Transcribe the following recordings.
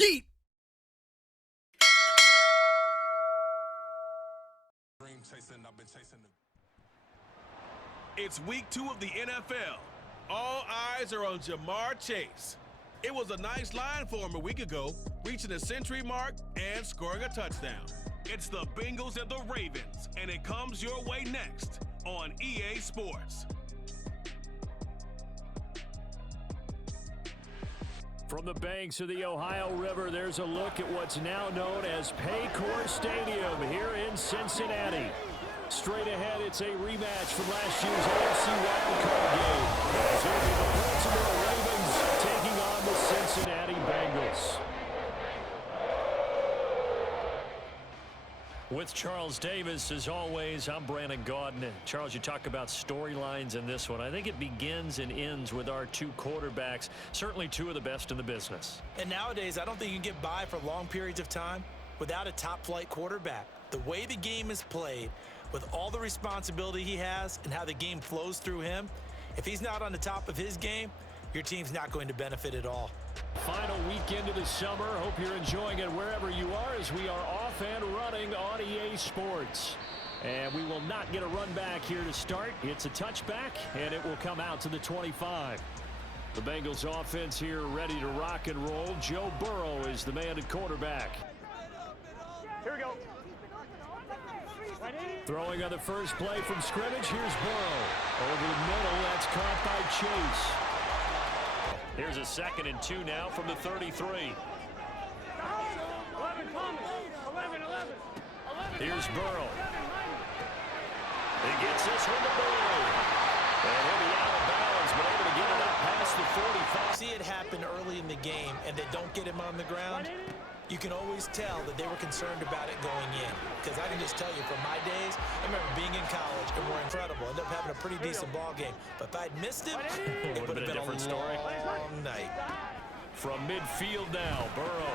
Yeet. It's week 2 of the NFL. All eyes are on Jamar Chase. It was a nice line for him a week ago, reaching the century mark and scoring a touchdown. It's the Bengals and the Ravens, and it comes your way next on EA Sports. From the banks of the Ohio River, there's a look at what's now known as Paycor Stadium here in Cincinnati. Straight ahead, it's a rematch from last year's AFC wildcard game. As it'll be the Baltimore Ravens taking on the Cincinnati Bengals. With Charles Davis, as always, I'm Brandon Gaudin. Charles, you talk about storylines in this one. I think it begins and ends with our two quarterbacks, certainly two of the best in the business. And nowadays, I don't think you can get by for long periods of time without a top-flight quarterback. The way the game is played, with all the responsibility he has and how the game flows through him, if he's not on the top of his game, your team's not going to benefit at all. Final weekend of the summer. Hope you're enjoying it wherever you are as we are off and running on EA Sports. And we will not get a run back here to start. It's a touchback, and it will come out to the 25. The Bengals offense here ready to rock and roll. Joe Burrow is the man at quarterback. Here we go. Throwing on the first play from scrimmage, here's Burrow. Over the middle, that's caught by Chase. Here's a 2nd and 2 now from the 33. Here's Burrow. He gets this one to Burrow. And he'll be out of bounds, but able to get it up past the 45. See it happen early in the game, and they don't get him on the ground. You can always tell that they were concerned about it going in. Because I can just tell you, from my days, I remember being in college and we're incredible. Ended up having a pretty decent ball game. But if I'd missed him, it would have been a different story. Long night. From midfield now, Burrow.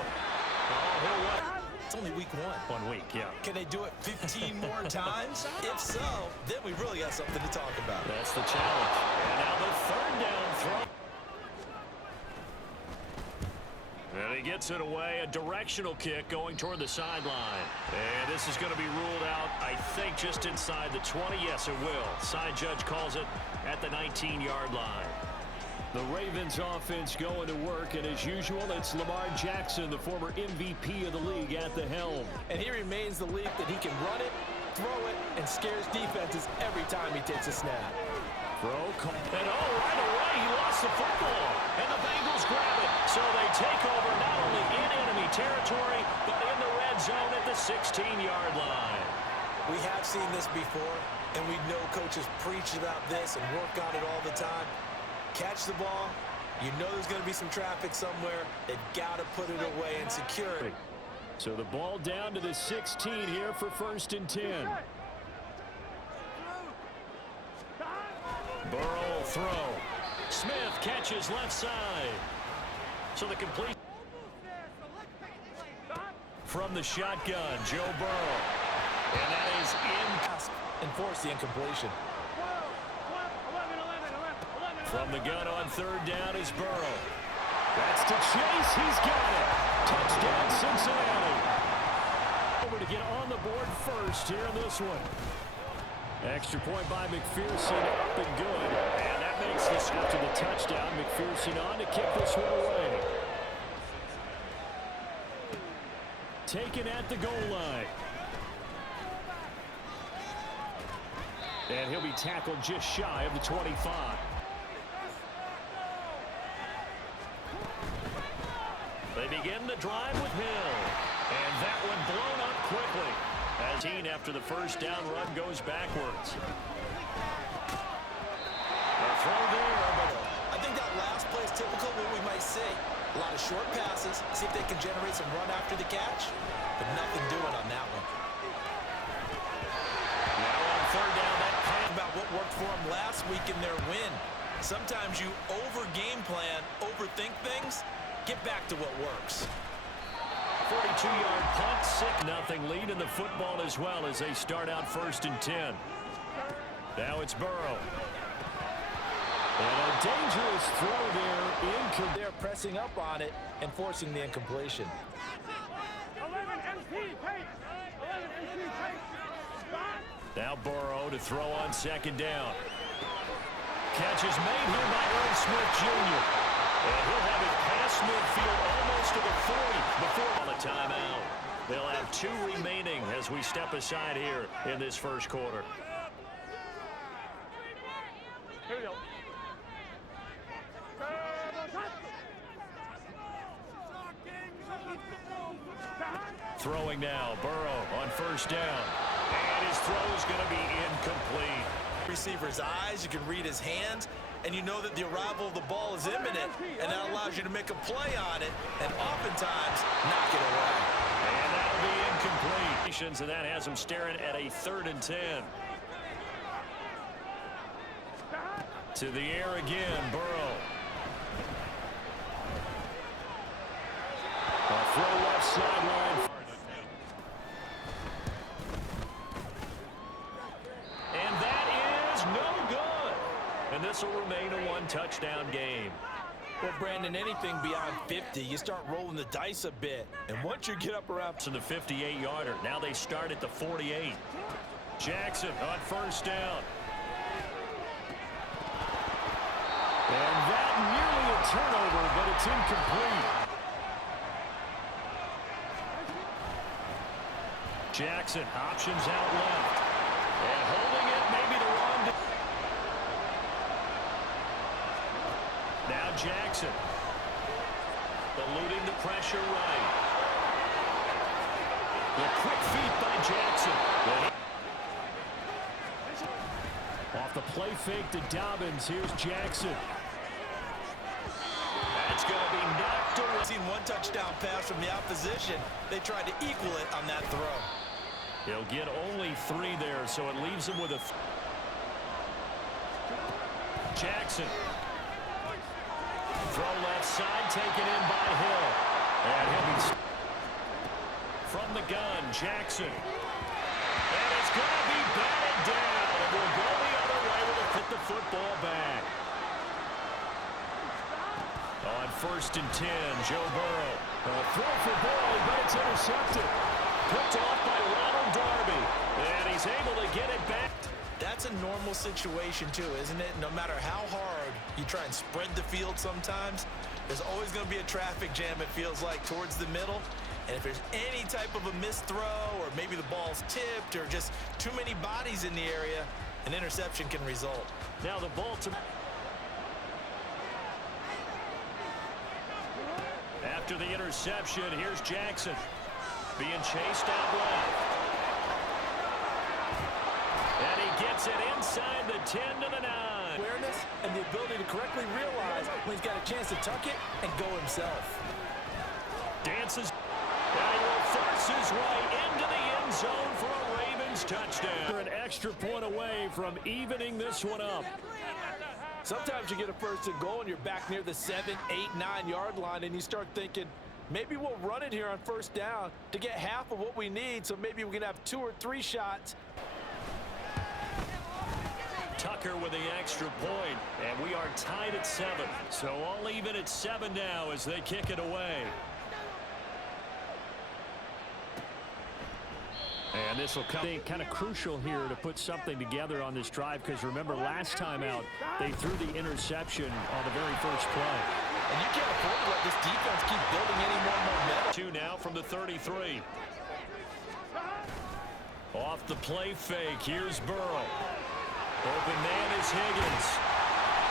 It's only week 1. 1 week, yeah. Can they do it 15 more times? If so, then we really got something to talk about. That's the challenge. And now the 3rd down throw. And he gets it away, a directional kick going toward the sideline. And this is going to be ruled out, I think, just inside the 20. Yes, it will. Side judge calls it at the 19-yard line. The Ravens offense going to work, and as usual, it's Lamar Jackson, the former MVP of the league, at the helm. And he remains the leap that he can run it, throw it, and scares defenses every time he takes a snap. Throw, and right away, he lost the football, and the Bengals grab it. So they take over not only in enemy territory, but in the red zone at the 16-yard line. We have seen this before, and we know coaches preach about this and work on it all the time. Catch the ball. You know there's going to be some traffic somewhere. They've got to put it away and secure it. So the ball down to the 16 here for 1st and 10. Burrow throw. Smith catches left side. So the complete from the shotgun, Joe Burrow. And that is in. Enforce the incompletion. From the gun on 3rd down is Burrow. That's to Chase. He's got it. Touchdown, Cincinnati. Over to get on the board first here in this one. Extra point by McPherson, up and good. And that makes this after the touchdown. McPherson on to kick this one away. Taken at the goal line. And he'll be tackled just shy of the 25. They begin the drive with Hill. And that one blown up quickly. As after the first down run goes backwards. A throw there. I think that last play is typical of what we might see. A lot of short passes. See if they can generate some run after the catch. But nothing doing on that one. Now on 3rd down, that pass about what worked for them last week in their win. Sometimes you over-game plan, overthink things. Get back to what works. 42-yard punt, 6-0 lead in the football as well as they start out 1st and 10. Now it's Burrow. And a dangerous throw there. They're pressing up on it and forcing the incompletion. 11 MC, Tate. 11 MC, Tate. Now Burrow to throw on second down. Catch is made here by Earl Smith Jr. And he'll have it past midfield almost to the 40 before on the timeout. They'll have 2 remaining as we step aside here in this first quarter. Here we go. Throwing now, Burrow on first down. And his throw is going to be incomplete. Receiver's eyes, you can read his hands, and you know that the arrival of the ball is imminent, and that allows you to make a play on it, and oftentimes knock it away. And that'll be incomplete. And that has him staring at a 3rd and 10. To the air again, Burrow. A throw left sideline. And that is no good. And this will remain a 1-touchdown game. Well, Brandon, anything beyond 50, you start rolling the dice a bit. And once you get up around to the 58-yarder, now they start at the 48. Jackson on first down. And that nearly a turnover, but it's incomplete. Jackson options out left. And holding it, maybe the run. Now Jackson. Eluding the pressure right. The quick feet by Jackson. Off the play fake to Dobbins. Here's Jackson. That's going to be knocked away. Seen 1 touchdown pass from the opposition. They tried to equal it on that throw. He'll get only 3 there, so it leaves him with a... Jackson. Throw left side, taken in by Hill. And he'll be... From the gun, Jackson. And it's going to be batted down. And we'll go the other way with a hit the football back. On 1st and 10, Joe Burrow. A throw for Burrow, but it's intercepted. Picked off by Ronald Darby. And he's able to get it back. That's a normal situation, too, isn't it? No matter how hard you try and spread the field sometimes, there's always going to be a traffic jam, it feels like, towards the middle. And if there's any type of a missed throw, or maybe the ball's tipped, or just too many bodies in the area, an interception can result. Now the ball to... After the interception, here's Jackson. Being chased out left. And he gets it inside the 10 to the 9. Awareness and the ability to correctly realize when he's got a chance to tuck it and go himself. Dances. And he will force his way into the end zone for a Ravens touchdown. They're an extra point away from evening this one up. Sometimes you get a 1st and goal and you're back near the 7, 8, 9-yard line and you start thinking, maybe we'll run it here on 1st down to get half of what we need, so maybe we can have 2 or 3 shots. Tucker with the extra point, and we are tied at 7. So all even at 7 now as they kick it away. And this will come kind of crucial here to put something together on this drive, because remember last time out they threw the interception on the very first play. And you can't afford to let this defense keep building any more momentum. 2 now from the 33. Off the play fake, here's Burrow. Open man is Higgins.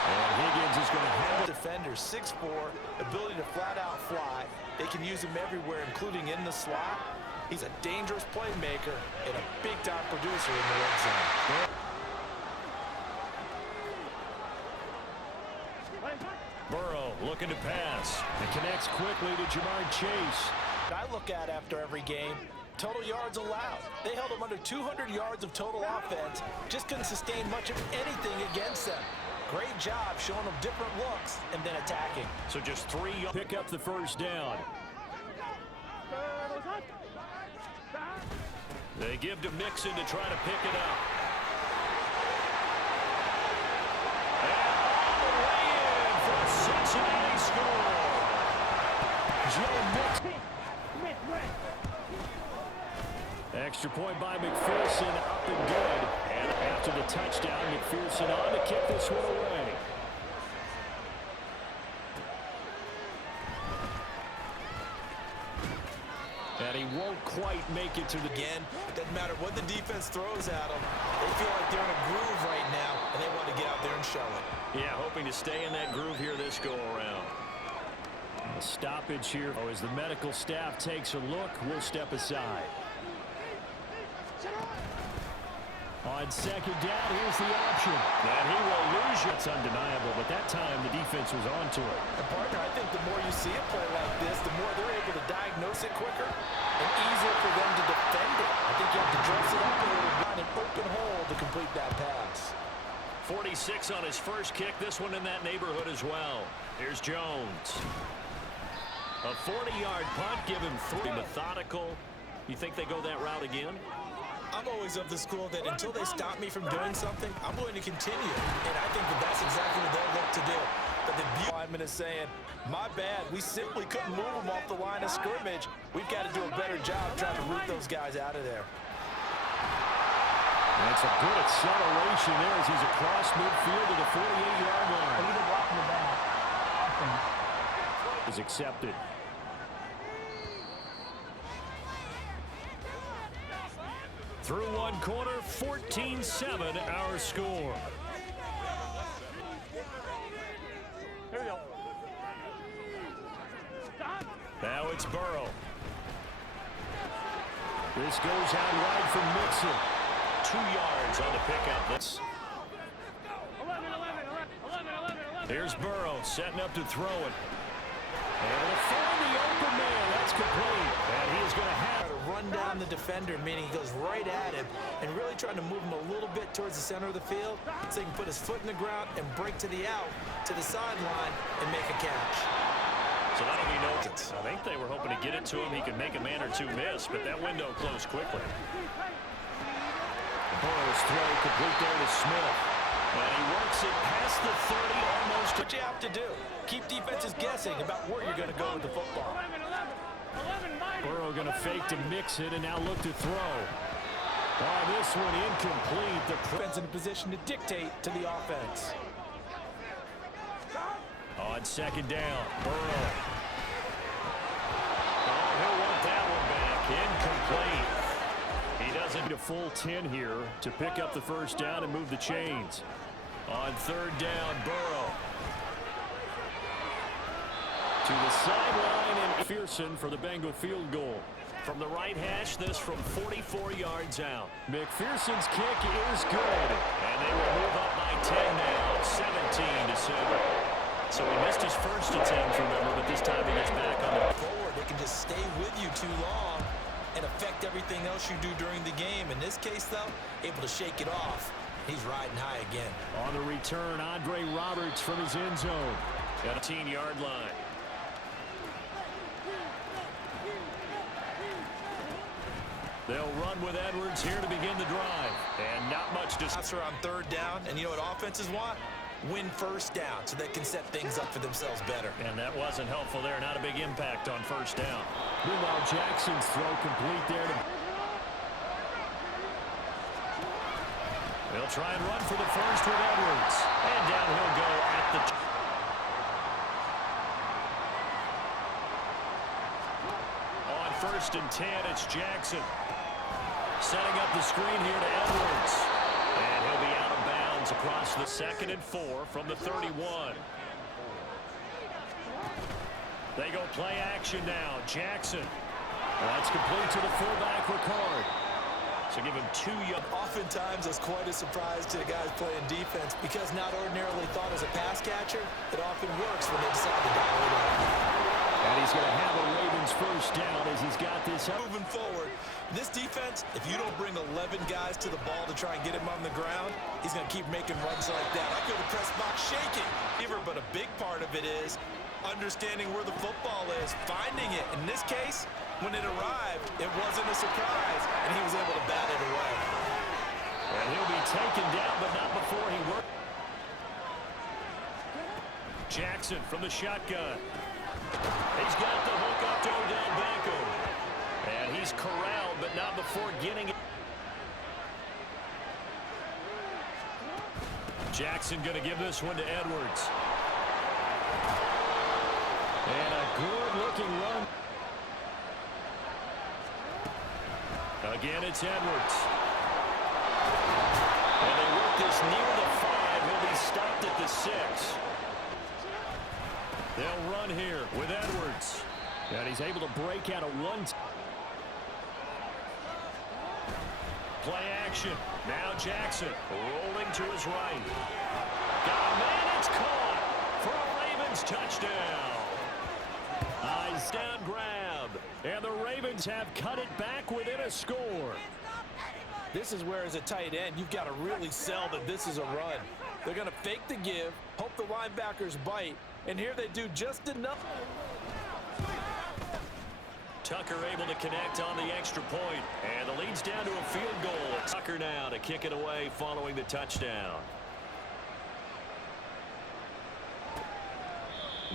And Higgins is going to have it. Defender, 6'4", ability to flat out fly. They can use him everywhere, including in the slot. He's a dangerous playmaker and a big-time producer in the red zone. Burrow looking to pass. And connects quickly to Jamar Chase. I look at after every game, total yards allowed. They held them under 200 yards of total offense. Just couldn't sustain much of anything against them. Great job showing them different looks and then attacking. So just 3 yards. Pick up the 1st down. They give to Mixon to try to pick it up. And all the they score. Joe Mixon. Extra point by McPherson, up and good. And after the touchdown, McPherson on to kick this one away. And he won't quite make it to the... Again, doesn't matter what the defense throws at them. They feel like they're in a groove right now, and they want to get out there and show it. Yeah, hoping to stay in that groove here this go-around. A stoppage here. Oh, as the medical staff takes a look, we'll step aside. On second down, here's the option. And he will lose it. It's undeniable, but that time the defense was on to it. And partner, I think the more you see a play like this, the more they're able to diagnose it quicker and easier for them to defend it. I think you have to dress it up a little bit, find an open hole to complete that pass. 46 on his first kick. This one in that neighborhood as well. Here's Jones. A 40-yard punt, give him 3. Methodical. You think they go that route again? I'm always of the school that until they stop me from doing something, I'm going to continue. And I think that that's exactly what they'll look to do. But the lineman is saying, my bad, we simply couldn't move them off the line of scrimmage. We've got to do a better job trying to root those guys out of there. And it's a good acceleration there as he's across midfield to the 48-yard line. Is accepted. Through one quarter, 14-7 our score. Here we go. Now it's Burrow. This goes out wide from Mixon. 2 yards on the pickup. That's 11. Here's Burrow setting up to throw it. And to find the open man. That's complete. And he is going to have to run down the defender, meaning he goes right at him and really trying to move him a little bit towards the center of the field so he can put his foot in the ground and break to the out, to the sideline, and make a catch. So that'll be no. I think they were hoping to get it to him. He could make a man or two miss, but that window closed quickly. Burrow's throw complete there to Smith. And he works it past the 30 almost. What you have to do, keep defenses guessing about where you're going to go with the football. Burrow going to fake to mix it and now look to throw. Oh, this one incomplete. The defense in a position to dictate to the offense. On second down, Burrow. Oh, he'll want that one back. Incomplete. He doesn't need a full 10 here to pick up the first down and move the chains. On third down, Burrow. To the sideline, and McPherson for the Bengal field goal. From the right hash, this from 44 yards out. McPherson's kick is good. And they will move up by 10 now, 17-7. So he missed his first attempt, remember, but this time he gets back on the forward. They can just stay with you too long and affect everything else you do during the game. In this case, though, able to shake it off. He's riding high again. On the return, Andre Roberts from his end zone. At a 18-yard line. They'll run with Edwards here to begin the drive. And not much to... on third down, and you know what offenses want? Win first down so they can set things up for themselves better. And that wasn't helpful there. Not a big impact on first down. Meanwhile, Jackson's throw complete there. They'll try and run for the first with Edwards. And down he'll go at the... On first and 10, it's Jackson. Setting up the screen here to Edwards. And he'll be out of bounds across the 2nd and 4 from the 31. They go play action now. Jackson. That's complete to the fullback, Ricard. So give him 2 yards. Oftentimes, it's quite a surprise to the guys playing defense because not ordinarily thought as a pass catcher, it often works when they decide to dial it up. And he's going to have a Ravens first down as he's got this up. Moving forward, this defense, if you don't bring 11 guys to the ball to try and get him on the ground, he's going to keep making runs like that. I feel the press box shaking. But a big part of it is understanding where the football is, finding it. In this case, when it arrived, it wasn't a surprise, and he was able to bat it away. And he'll be taken down, but not before he worked. Jackson from the shotgun. He's got the hook up to Odell Beckham. And he's corralled, but not before getting it. Jackson going to give this one to Edwards. And a good-looking run. Again, it's Edwards. And they work this near the 5. He'll be stopped at the 6. They'll run here with Edwards. And he's able to break out of one. Play action. Now Jackson rolling to his right. Got a man, it's caught for a Ravens touchdown. Eyes down grab. And the Ravens have cut it back within a score. This is where, as a tight end, you've got to really sell that this is a run. They're going to fake the give, hope the linebackers bite, and here they do just enough. Tucker able to connect on the extra point, and the lead's down to a field goal. Tucker now to kick it away following the touchdown.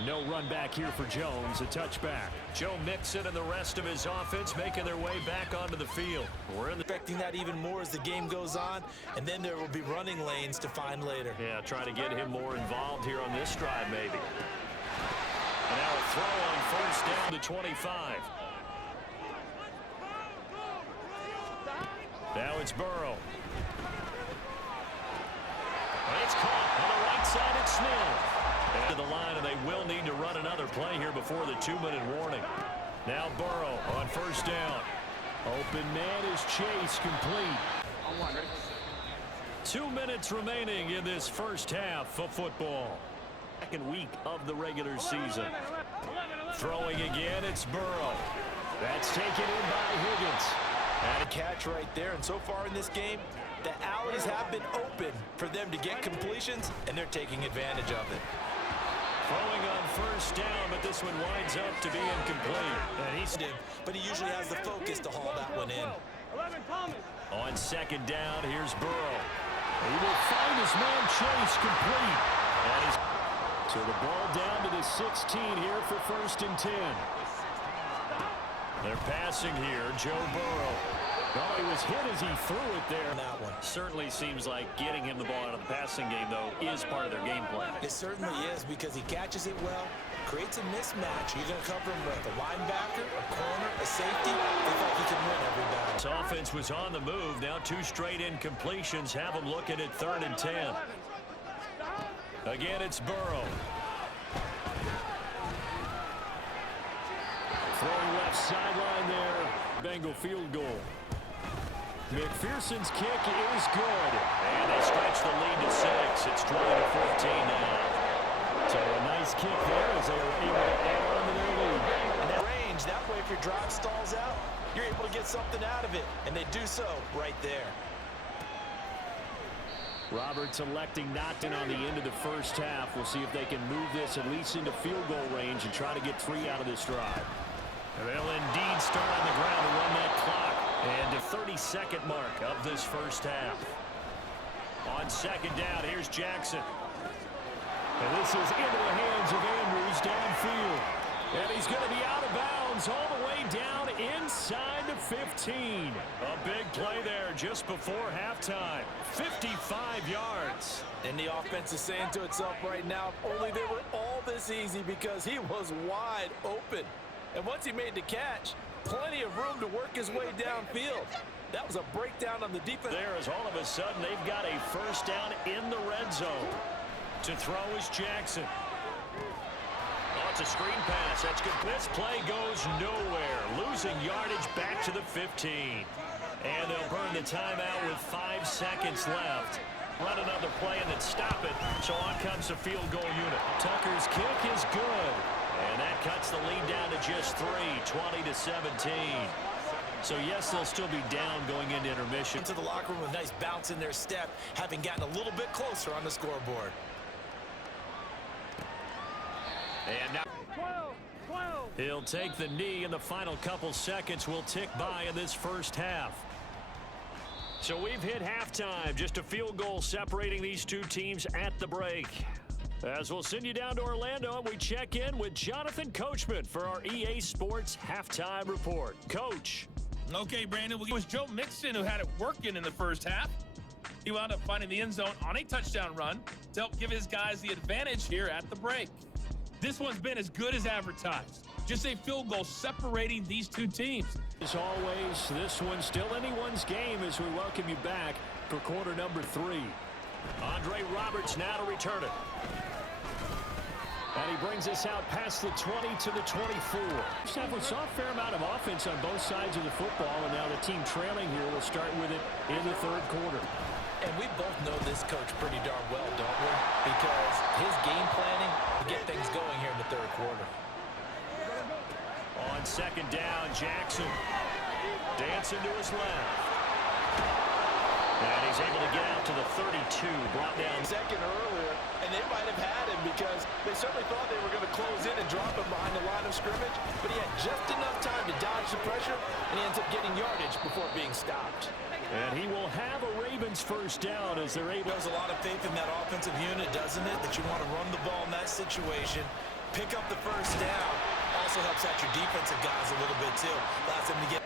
No run back here for Jones, a touchback. Joe Mixon and the rest of his offense making their way back onto the field. We're expecting that even more as the game goes on, and then there will be running lanes to find later. Yeah, trying to get him more involved here on this drive maybe. And now a throw on first down to 25. Now it's Burrow. And it's caught on the right side. It's Smith. To the line, and they will need to run another play here before the 2-minute warning. Now Burrow on first down. Open man is Chase, complete. 2 minutes remaining in this first half of football. Second week of the regular season. Throwing again, it's Burrow. That's taken in by Higgins. And a catch right there, and so far in this game, the alleys have been open for them to get completions, and they're taking advantage of it. Throwing on first down, but this one winds up to be incomplete. And but he usually has the focus to haul that one in. On second down, here's Burrow. He will find his man Chase, complete. So the ball down to the 16 here for 1st and 10. They're passing here, Joe Burrow. Oh, he was hit as he threw it there. That one certainly seems like getting him the ball out of the passing game, though, is part of their game plan. It certainly is, because he catches it well, creates a mismatch. You're going to cover him with a linebacker, a corner, a safety. They thought he could win every battle. This offense was on the move. Now 2 straight incompletions have them looking at 3rd and 10. Again, it's Burrow. Throwing left sideline there. Bengal field goal. McPherson's kick is good. And they stretch the lead to 6. It's 20-14 now. So a nice kick there as they were able to add on to their lead. And that range, that way if your drive stalls out, you're able to get something out of it. And they do so right there. Roberts electing not in on the end of the first half. We'll see if they can move this at least into field goal range and try to get 3 out of this drive. And they'll indeed start on the ground to run that clock. And the 30-second mark of this first half. On second down, here's Jackson. And this is into the hands of Andrews downfield. And he's going to be out of bounds all the way down inside the 15. A big play there just before halftime. 55 yards. And the offense is saying to itself right now, if only they were all this easy, because he was wide open. And once he made the catch, plenty of room to work his way downfield. That was a breakdown on the defense. There is all of a sudden they've got a first down in the red zone. To throw is Jackson. Oh, it's a screen pass. That's good. This play goes nowhere. Losing yardage back to the 15. And they'll burn the timeout with 5 seconds left. Run another play and then stop it. So on comes the field goal unit. Tucker's kick is good. And that cuts the lead down to just 3, 20-17. So, yes, they'll still be down going into intermission. Into the locker room with a nice bounce in their step, having gotten a little bit closer on the scoreboard. And now he'll take the knee, and the final couple seconds will tick by in this first half. So we've hit halftime. Just a field goal separating these two teams at the break. As we'll send you down to Orlando, and we check in with Jonathan Coachman for our EA Sports Halftime Report. Coach. Okay, Brandon, it was Joe Mixon who had it working in the first half. He wound up finding the end zone on a touchdown run to help give his guys the advantage here at the break. This one's been as good as advertised. Just a field goal separating these two teams. As always, this one's still anyone's game as we welcome you back for quarter number 3. Andre Roberts now to return it. And he brings us out past the 20 to the 24. We saw a fair amount of offense on both sides of the football, and now the team trailing here will start with it in the third quarter. And we both know this coach pretty darn well, don't we? Because his game planning to get things going here in the third quarter. On second down, Jackson dancing to his left. And he's able to get out to the 32, brought down Second earlier, and they might have had him because they certainly thought they were going to close in and drop him behind the line of scrimmage, but he had just enough time to dodge the pressure, and he ends up getting yardage before being stopped. And he will have a Ravens first down as they're able. There's a lot of faith in that offensive unit, doesn't it? That you want to run the ball in that situation, pick up the first down. Also helps out your defensive guys a little bit, too. Allows them to get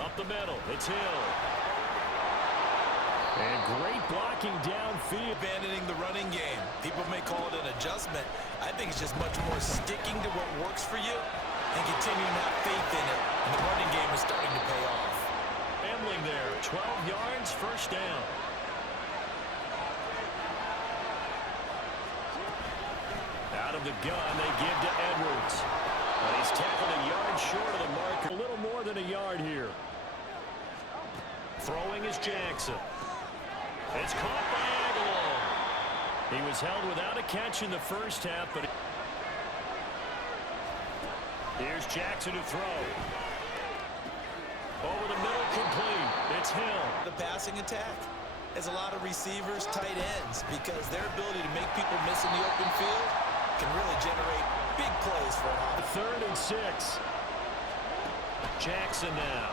up the middle. It's Hill. And great blocking downfield. Abandoning the running game. People may call it an adjustment. I think it's just much more sticking to what works for you and continuing to have faith in it. And the running game is starting to pay off. Ambling there. 12 yards, first down. Out of the gun, they give to Edwards. And he's tackled a yard short of the marker. A little more than a yard here. Throwing is Jackson. It's caught by Aguilar. He was held without a catch in the first half, but here's Jackson to throw. Over the middle, complete. It's Hill. The passing attack has a lot of receivers, tight ends, because their ability to make people miss in the open field can really generate big plays for them. Third and 6. Jackson now.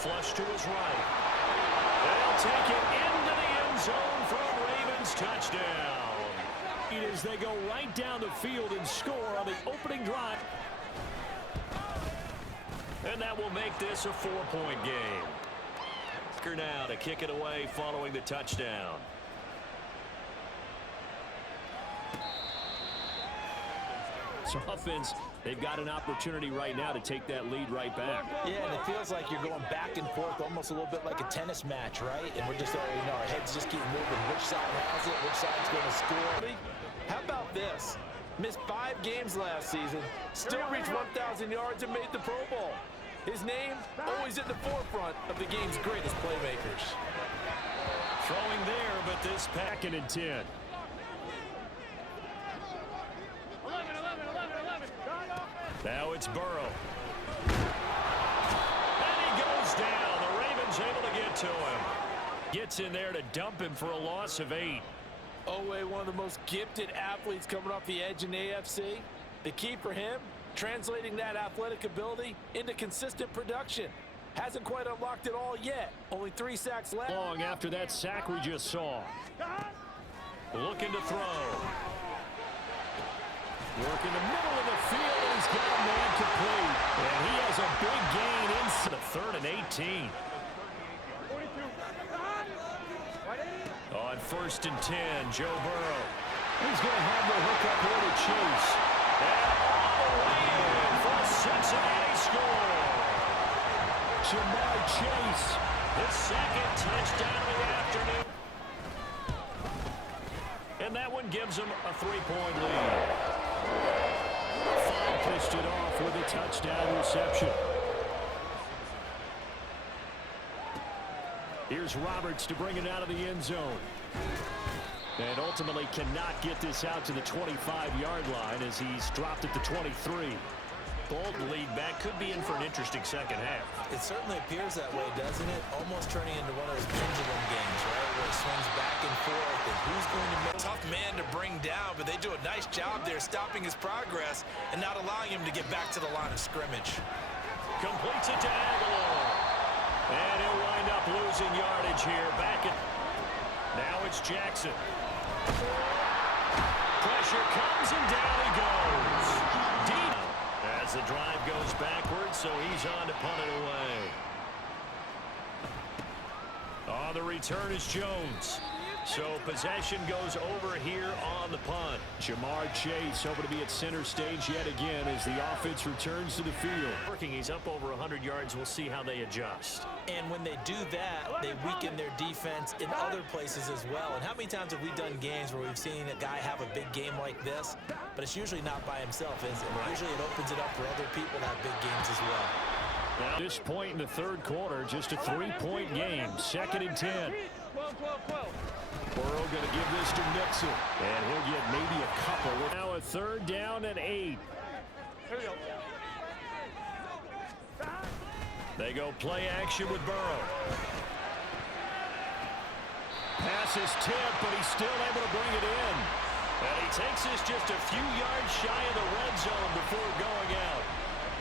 Flush to his right. They'll take it into the end zone for a Ravens touchdown. As they go right down the field and score on the opening drive. And that will make this a 4-point game. Now to kick it away following the touchdown. So offense, they've got an opportunity right now to take that lead right back. Yeah, and it feels like you're going back and forth almost a little bit like a tennis match, right? And we're just, our heads just keep moving. Which side has it? Which side's going to score? How about this? Missed 5 games last season, still reached 1,000 yards and made the Pro Bowl. His name always at the forefront of the game's greatest playmakers. Throwing there, but this pack and 10. 11. Now it's Burrow. And he goes down. The Ravens able to get to him. Gets in there to dump him for a loss of 8. Oweh, one of the most gifted athletes coming off the edge in the AFC. The key for him, translating that athletic ability into consistent production. Hasn't quite unlocked it all yet. Only 3 sacks left. Long after that sack we just saw. Looking to throw. Work in the middle of the field, and he's got a man complete. And he has a big gain inside the 3rd and 18. On 1st and 10, Joe Burrow. He's going to have the hook up here to Chase. And all the way in for a Cincinnati score. Jamar Chase, his 2nd touchdown of the afternoon. And that one gives him a 3-point lead. Fine pitched it off with a touchdown reception. Here's Roberts to bring it out of the end zone. And ultimately cannot get this out to the 25-yard line as he's dropped at the 23. Bold lead back, could be in for an interesting second half. It certainly appears that way, doesn't it? Almost turning into one of those pendulum games, right? Where it swings back and forth, and who's going to make a tough man to bring down, but they do a nice job there stopping his progress and not allowing him to get back to the line of scrimmage. Completes it to Aguilar. And he'll wind up losing yardage here. Back at Now it's Jackson. Pressure comes and down he goes. Deep as the drive goes backwards, so he's on to punt it away. On the return is Jones. So possession goes over here on the punt. Jamar Chase hoping to be at center stage yet again as the offense returns to the field. He's up over 100 yards. We'll see how they adjust. And when they do that, they weaken their defense in other places as well. And how many times have we done games where we've seen a guy have a big game like this, but it's usually not by himself, is it? Right. Usually it opens it up for other people to have big games as well. Now, at this point in the third quarter, just a 3-point game. 2nd and 10. 12. Burrow going to give this to Mixon, and he'll get maybe a couple. Now a 3rd down and 8. Here we go. They go play action with Burrow. Pass is tipped, but he's still able to bring it in. And he takes this just a few yards shy of the red zone before going out.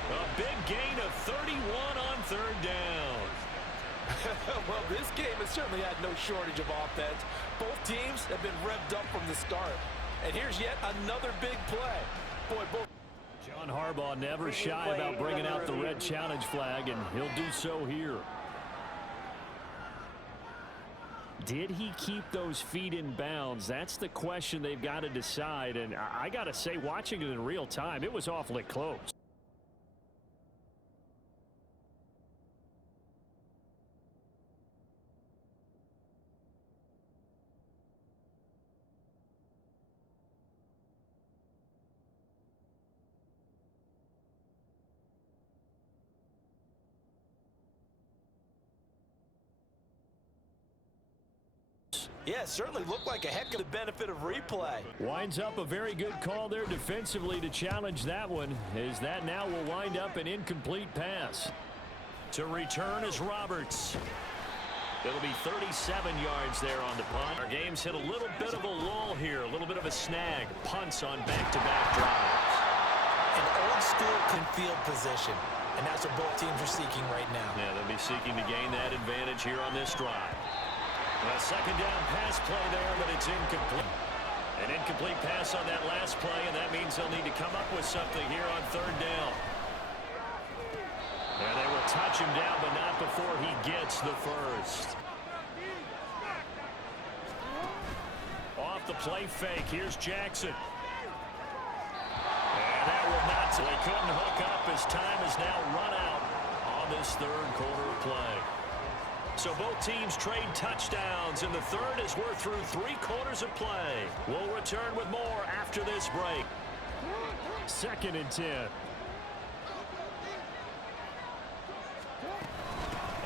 A big gain of 31 on 3rd down. Well, this game has certainly had no shortage of offense. Both teams have been revved up from the start. And here's yet another big play. Boy, both. John Harbaugh never shy about bringing out the red challenge flag, and he'll do so here. Did he keep those feet in bounds? That's the question they've got to decide. And I got to say, watching it in real time, it was awfully close. Yeah, it certainly looked like a heck of the benefit of replay. Winds up a very good call there defensively to challenge that one, as that now will wind up an incomplete pass. To return is Roberts. It'll be 37 yards there on the punt. Our game's hit a little bit of a lull here, a little bit of a snag. Punts on back-to-back drives. An old-school field position, and that's what both teams are seeking right now. Yeah, they'll be seeking to gain that advantage here on this drive. A 2nd down pass play there, but it's incomplete. An incomplete pass on that last play, and that means they'll need to come up with something here on 3rd down. And they will touch him down, but not before he gets the first. Off the play fake, here's Jackson. And that will not, so they couldn't hook up as time is now run out on this 3rd quarter of play. So both teams trade touchdowns, and the 3rd as we're through 3 quarters of play. We'll return with more after this break. 2nd and 10.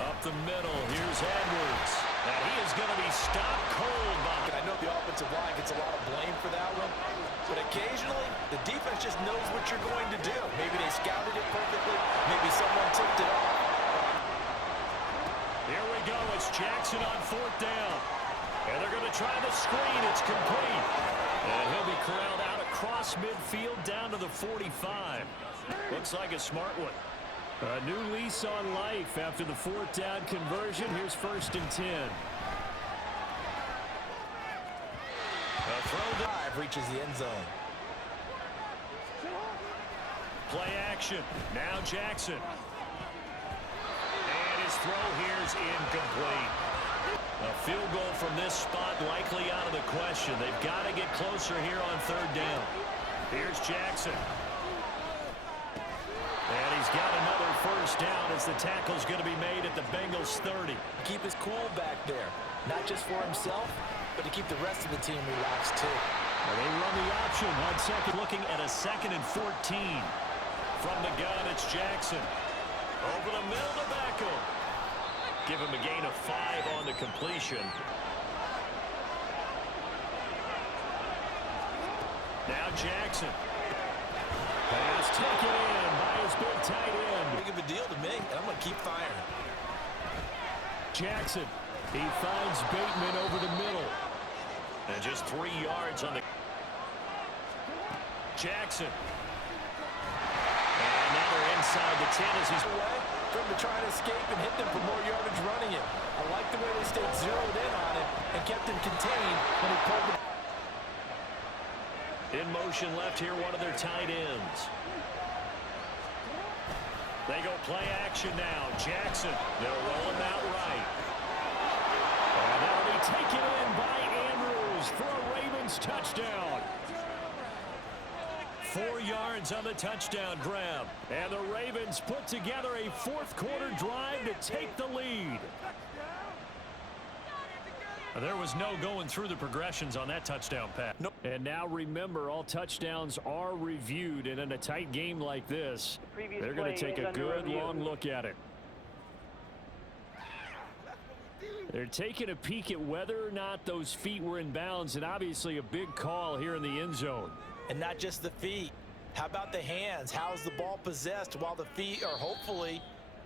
Up the middle, here's Edwards. And he is going to be stopped cold by. I know the offensive line gets a lot of blame for that one, but occasionally the defense just knows what you're going to do. Maybe they scouted it perfectly. Maybe someone tipped it off. Here we go. It's Jackson on 4th down. And they're going to try the screen. It's complete. And he'll be corralled out across midfield down to the 45. Looks like a smart one. A new lease on life after the 4th down conversion. Here's 1st and 10. A throw drive reaches the end zone. Play action. Now Jackson. His throw here is incomplete. A field goal from this spot likely out of the question. They've got to get closer here on 3rd down. Here's Jackson. And he's got another 1st down as the tackle's going to be made at the Bengals 30. Keep his cool back there. Not just for himself, but to keep the rest of the team relaxed too. Well, they run the option on 2nd, looking at a 2nd and 14. From the gun, it's Jackson. Over the middle to Beckham. Give him a gain of 5 on the completion. Now Jackson. Pass taken in by his big tight end. Big of a deal to me, and I'm going to keep firing. Jackson. He finds Bateman over the middle. And just 3 yards on the. Jackson. And now they're inside the 10 as he's away. for him to try and escape and hit them for more yardage running it. I like the way they stayed zeroed in on him and kept him contained when he pulled the... In motion left here, one of their tight ends. They go play action now. Jackson, they'll roll him out right. And that'll be taken in by Andrews for a Ravens touchdown. 4 yards on the touchdown grab. And the Ravens put together a fourth-quarter drive to take the lead. There was no going through the progressions on that touchdown pass. Nope. And now remember, all touchdowns are reviewed, and in a tight game like this, they're going to take a good long look at it. They're taking a peek at whether or not those feet were in bounds, and obviously a big call here in the end zone. And not just the feet. How about the hands? How's the ball possessed while the feet are hopefully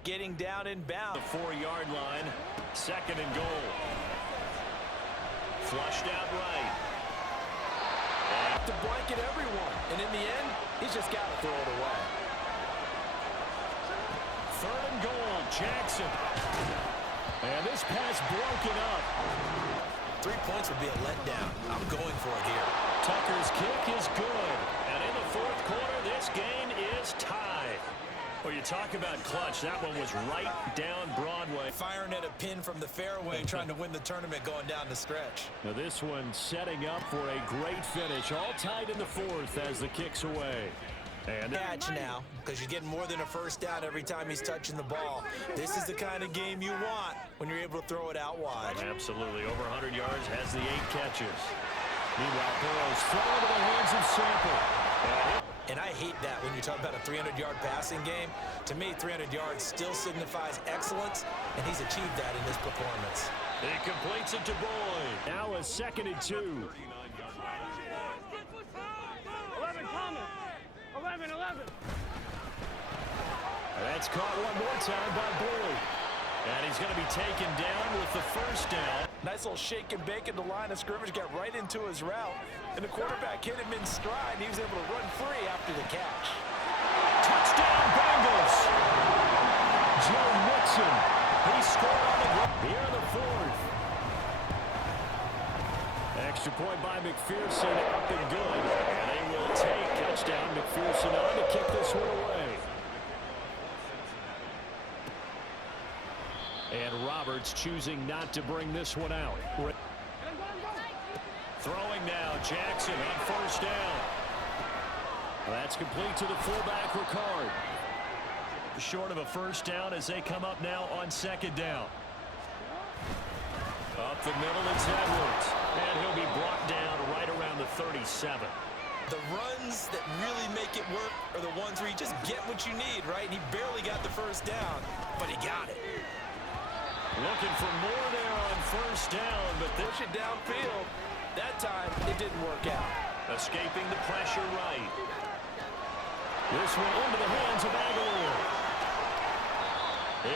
getting down in bounds? The 4-yard line, 2nd and goal. Flushed out right. To blanket everyone, and in the end, he's just got to throw it away. 3rd and goal, Jackson. And this pass broken up. 3 points would be a letdown. I'm going for it here. Tucker's kick is good. And in the 4th quarter, this game is tied. Well, you talk about clutch. That one was right down Broadway. Firing at a pin from the fairway, trying to win the tournament going down the stretch. Now this one setting up for a great finish. All tied in the 4th as the kick's away. And catch now, because you're getting more than a first down every time he's touching the ball. This is the kind of game you want when you're able to throw it out wide. Absolutely. Over 100 yards, has the 8 catches. Meanwhile, Burrow's thrown into the hands of Sample. And I hate that when you talk about a 300-yard passing game. To me, 300 yards still signifies excellence, and he's achieved that in this performance. He completes it to Boyd. Now a 2nd and 2. 11 coming. 11. That's caught one more time by Boyd. And he's going to be taken down with the first down. Nice little shake and bake in the line of scrimmage, got right into his route. And the quarterback hit him in stride, and he was able to run free after the catch. Touchdown, Bengals! Joe Mixon. He scored on the ground here in the 4th. Extra point by McPherson, up and good. And they will take touchdown. McPherson on to kick this one away. And Roberts choosing not to bring this one out. Throwing now, Jackson on 1st down. That's complete to the fullback, Ricard. Short of a first down as they come up now on 2nd down. Up the middle, it's Edwards. And he'll be brought down right around the 37. The runs that really make it work are the ones where you just get what you need, right? And he barely got the first down, but he got it. Looking for more there on 1st down, but Push it downfield. That time, it didn't work out. escaping the pressure right. This one into the hands of Aguilar.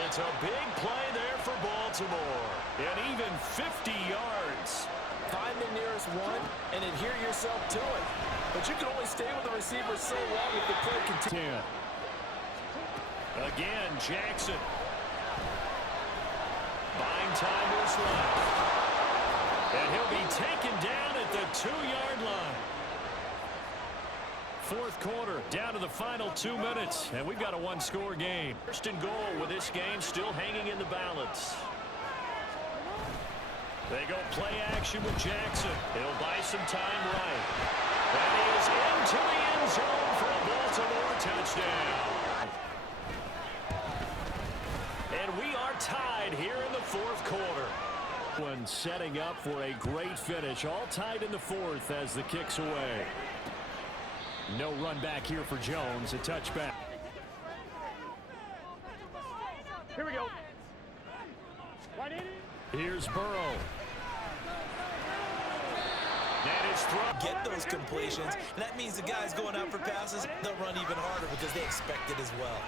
It's a big play there for Baltimore. And even 50 yards. Find the nearest one and adhere yourself to it. But you can only stay with the receiver so long if the play continues. Again, Jackson. Buying time to his left. And he'll be taken down at the 2-yard line. Fourth quarter, down to the final 2 minutes, and we've got a one-score game. First and goal with this game still hanging in the balance. They go play action with Jackson. He'll buy some time right. And he is into the end zone for a Baltimore touchdown. And we are tied here in the fourth quarter. One setting up for a great finish. All tied in the fourth as the kick's away. No run back here for Jones. A touchback. Here we go. Here's Burrow. That is thrown. Get those completions. And that means the guys going out for passes, they'll run even harder because they expect it as well.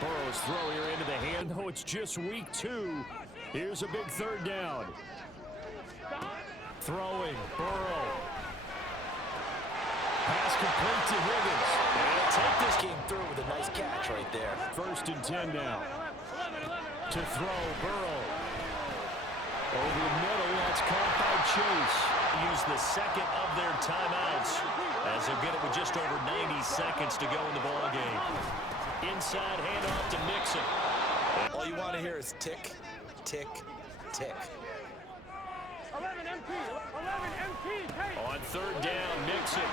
Burrow's throw here into the hand. Though it's just week 2. Here's a big third down. Throwing. Burrow. Pass complete to Higgins. And he'll take this. Came through with a nice catch right there. 1st and 10 now. To throw, Burrow. Over the middle, that's caught by Chase. Use the second of their timeouts as they'll get it with just over 90 seconds to go in the ball game. Inside handoff to Mixon. All you want to hear is tick, tick, tick. 11 MT. 11 MT. On 3rd down, Mixon.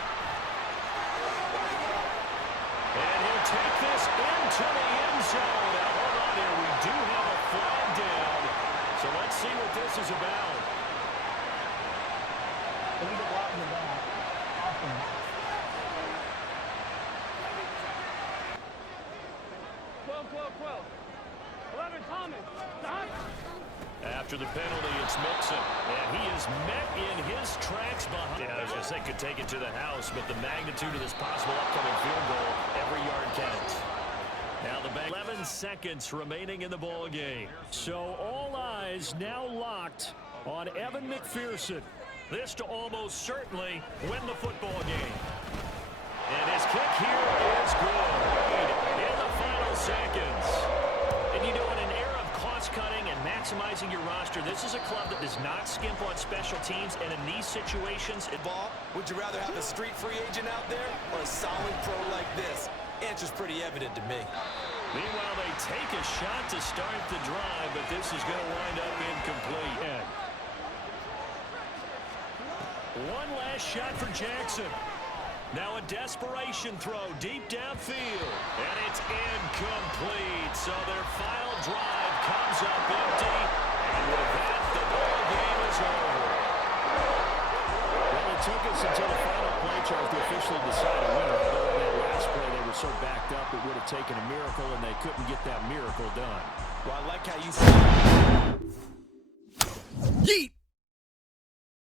And he'll take this into the end zone. Now, hold on here. We do have a flag down. So let's see what this is about. After the penalty, it's Mixon. And he is met in his tracks behind. Yeah, I was going to say could take it to the house, but the magnitude of this possible upcoming field goal, every yard counts. Now the Bengals, 11 seconds remaining in the ball game. So all eyes now locked on Evan McPherson. This to almost certainly win the football game. And his kick here is good. In the final seconds. And you know, in an era of cost-cutting and maximizing your roster, this is a club that does not skimp on special teams. And in these situations, Would you rather have a street free agent out there or a solid pro like this? Answer's pretty evident to me. Meanwhile, they take a shot to start the drive, but this is going to wind up incomplete. One last shot for Jackson. Now a desperation throw deep downfield. And it's incomplete. So their final drive comes up empty. And with that, the ball game is over. Well, it took us until the final play chart to officially decide a winner. Although in that last play they were so backed up it would have taken a miracle, and they couldn't get that miracle done. Well, I like how you said. Yeet!